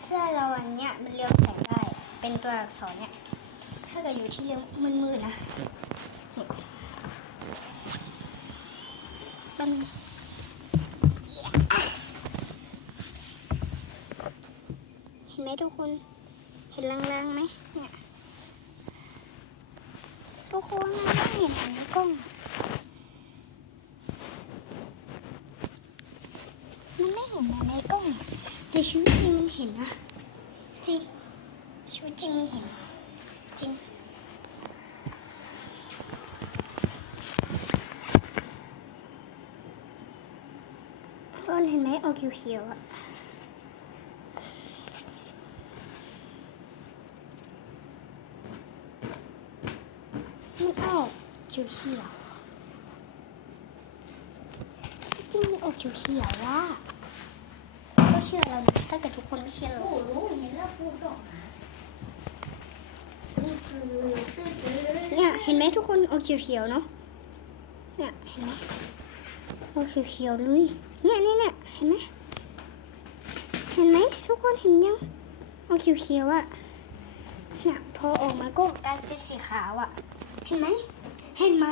เสื้อเราอันเนี้ยมันเรียวแสงได้ เป็นตัวอักษรเนี่ย ถ้าเกิดอยู่ที่เรียวมืดๆนะนี่มันเห็นไหมทุกคน เห็นลางๆไหมเนี่ย ทุกคนมันไม่เห็นในกล้อง มันไม่เห็นนะในกล้องแต่ชีวิตจริงมันเห็นนะ จริงชีวิตจริงมันเห็น จริงต้นเห็นไหมออกเขียวๆอะมันออกเขียวๆจริงมันออกเขียวๆว่ะ เชื่อเรานะถ้าเกิดทุกคนไม่เชื่อเราปู่รู้เห็นแล้วปู่ต้องหานี่คือตื้อตื้อเนี่ยเห็นไหมทุกคนออกเขียวๆเนาะเนี่ยเห็นไหมออกเขียวๆเลยเนี่ยเนี่ยเนี่ยเห็นไหมเห็นไหมทุกคนเห็นยังออกเขียวๆอะเนี่ยพอออกมาก็กลายเป็นสีขาวอะเห็นไหมเห็นไหม